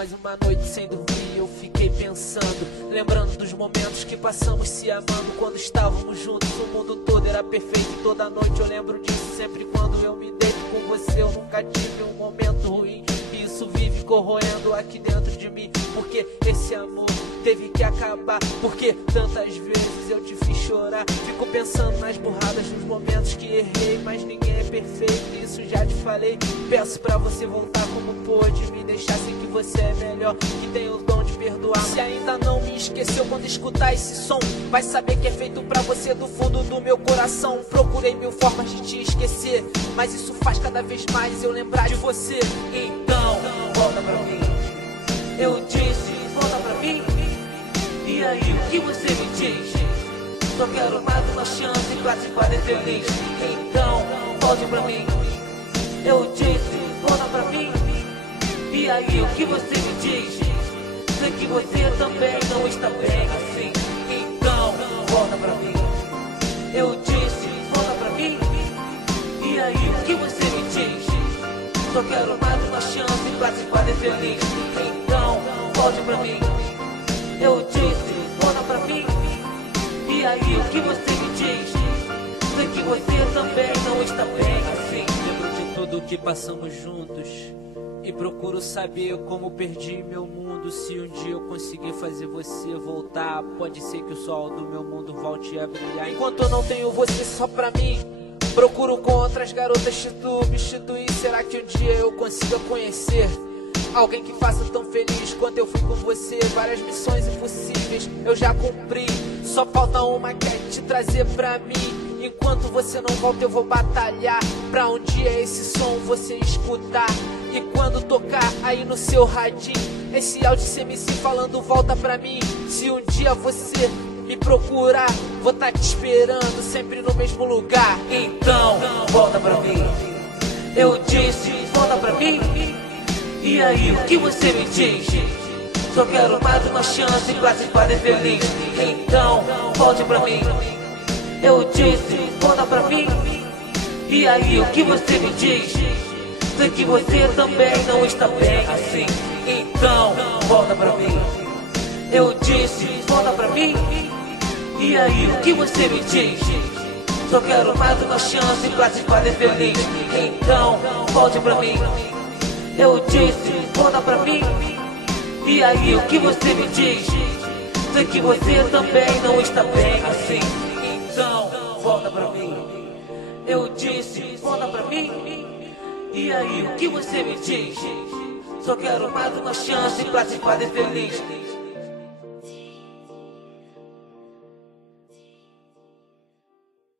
Mais uma noite sem dormir eu fiquei pensando, lembrando dos momentos que passamos se amando. Quando estávamos juntos o mundo todo era perfeito e toda noite eu lembro disso. Sempre quando eu me deito com você eu nunca tive um momento ruim. E isso vive corroendo aqui dentro de mim, porque esse amor teve que acabar. Porque tantas vezes eu te fiz chorar. Fico pensando nas burradas, nos momentos que errei, mas ninguém é perfeito, isso já te falei. Peço pra você voltar como pôde, me deixar, sei que você é melhor, que tem o dom de perdoar. Se ainda não me esqueceu, quando escutar esse som, vai saber que é feito pra você do fundo do meu coração. Procurei mil formas de te esquecer, mas isso faz cada vez mais eu lembrar de você. Então, volta pra mim. Eu disse, volta pra mim. E aí, o que você me diz? Só quero mais uma chance pra te fazer feliz. Então, volte pra mim. Eu disse, volta pra mim. E aí, o que você me diz? Sei que você também não está bem assim. Então, volta pra mim. Eu disse, volta pra mim. E aí, o que você me diz? Só quero mais uma chance pra te fazer feliz. Então, volte pra mim. Eu disse, volta pra mim. E aí, o que você me diz? Sei que você também não está bem assim. Lembro de tudo que passamos juntos e procuro saber como perdi meu mundo. Se um dia eu conseguir fazer você voltar, pode ser que o sol do meu mundo volte a brilhar. Enquanto eu não tenho você só pra mim, procuro com outras garotas te substituir. Será que um dia eu consiga conhecer alguém que faça tão feliz quanto eu fui com você? Várias missões impossíveis eu já cumpri, só falta uma que é te trazer pra mim. Enquanto você não volta eu vou batalhar pra um dia esse som você escutar. E quando tocar aí no seu radinho esse áudio CMC falando volta pra mim. Se um dia você me procurar, vou tá te esperando sempre no mesmo lugar. Então, volta pra mim. Eu disse, volta pra mim. E aí, o que você me diz? Só quero mais uma chance pra te fazer feliz. Então, volte pra mim. Eu disse, volta pra mim. E aí, o que você me diz? Sei que você também não está bem assim. Então, volta pra mim. Eu disse, volta pra mim. E aí, o que você me diz? Só quero mais uma chance pra te fazer feliz. Então, volte pra mim. Eu disse, volta pra mim. E aí, o que você me diz? Sei que você também não está bem assim. Então, volta pra mim. Eu disse, volta pra mim. E aí, o que você me diz? Só quero mais uma chance pra te fazer feliz.